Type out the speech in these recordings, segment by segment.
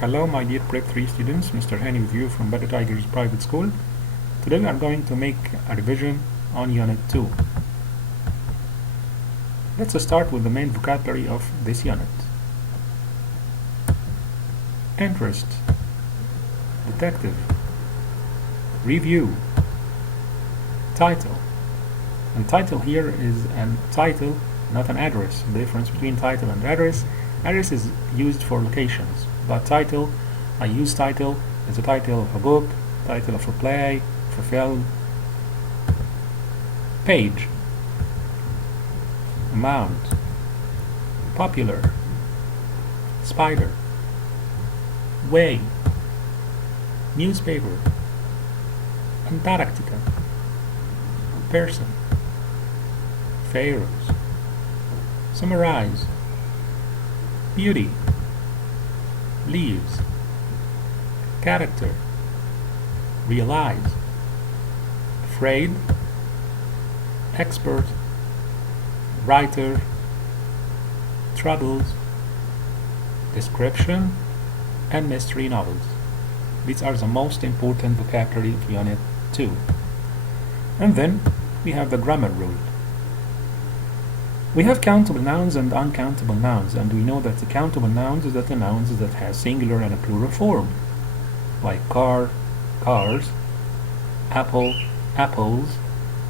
Hello my dear Prep 3 students, Mr. Hani with you from Better Tigers Private School. Today we are going to make a revision on Unit 2. Let's start with the main vocabulary of this unit. Interest, detective, review, title. And title here is a title, not an address. The difference between title and address is used for locations, but title, I use title as a title of a book, title of a play, of a film. Page, amount, popular, spider, way, newspaper, Antarctica, person, pharaohs, summarize, beauty, leaves, character, realize, afraid, expert, writer, troubles, description, and mystery novels. These are the most important vocabulary of Unit 2. And then we have the grammar rule. We have countable nouns and uncountable nouns, and we know that the countable nouns are the nouns that have singular and a plural form, like car, cars, apple, apples,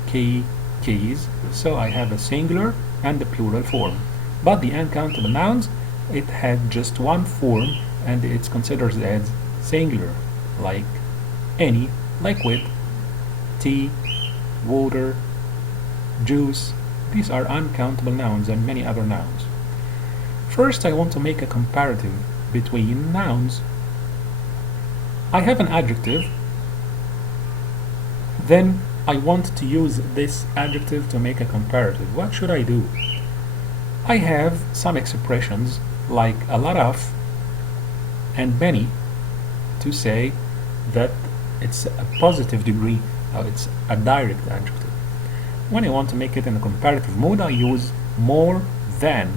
key, keys. So I have a singular and a plural form. But the uncountable nouns, it had just one form and it's considered as singular, like any liquid, tea, water, juice. These are uncountable nouns and many other nouns. First, I want to make a comparative between nouns. I have an adjective, then I want to use this adjective to make a comparative. What should I do? I have some expressions like a lot of and many to say that it's a positive degree, it's a direct adjective. When I want to make it in a comparative mode, I use more than.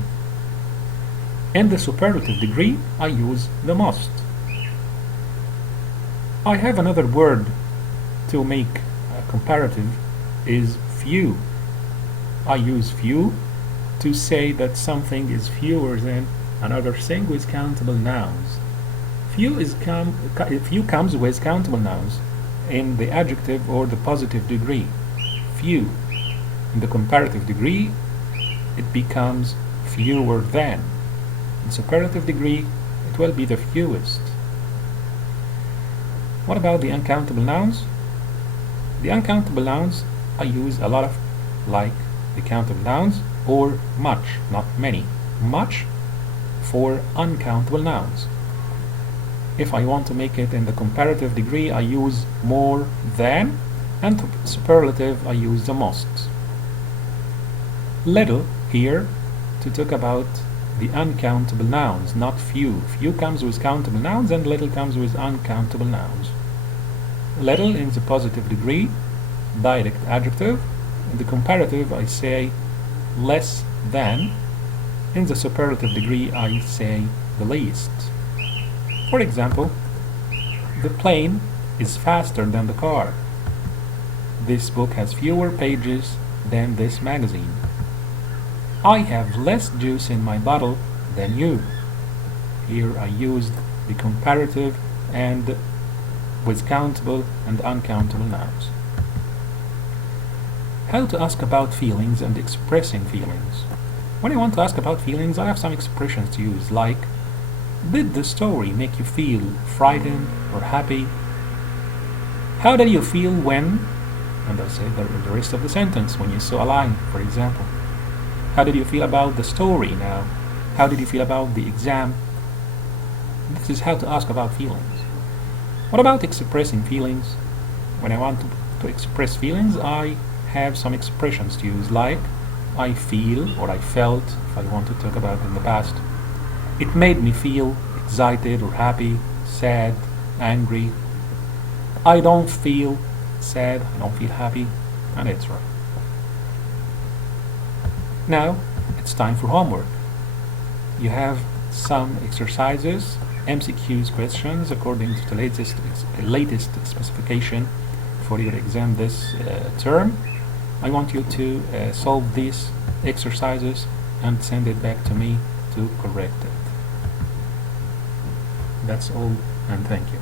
In the superlative degree, I use the most. I have another word to make a comparative is few. I use few to say that something is fewer than another thing with countable nouns. Few comes with countable nouns in the adjective or the positive degree. Few. In the comparative degree, it becomes fewer than. In superlative degree, it will be the fewest. What about the uncountable nouns? The uncountable nouns, I use a lot of, like the countable nouns, or much, not many. Much for uncountable nouns. If I want to make it in the comparative degree, I use more than, and to superlative, I use the most. Little here to talk about the uncountable nouns, not few. Few comes with countable nouns and little comes with uncountable nouns. Little in the positive degree, direct adjective. In the comparative, I say less than. In the superlative degree, I say the least. For example, the plane is faster than the car. This book has fewer pages than this magazine. I have less juice in my bottle than you. Here I used the comparative and with countable and uncountable nouns. How to ask about feelings and expressing feelings. When I want to ask about feelings, I have some expressions to use, like, did the story make you feel frightened or happy? How did you feel when? And I say the rest of the sentence when you saw a line, for example. How did you feel about the story now? How did you feel about the exam? This is how to ask about feelings. What about expressing feelings? When I want to express feelings, I have some expressions to use, like I feel or I felt, if I want to talk about in the past. It made me feel excited or happy, sad, angry. I don't feel sad, I don't feel happy, and etc. Now, it's time for homework. You have some exercises MCQs questions according to the latest specification for your exam this term. I want you to solve these exercises and send it back to me to correct it. That's all, and thank you.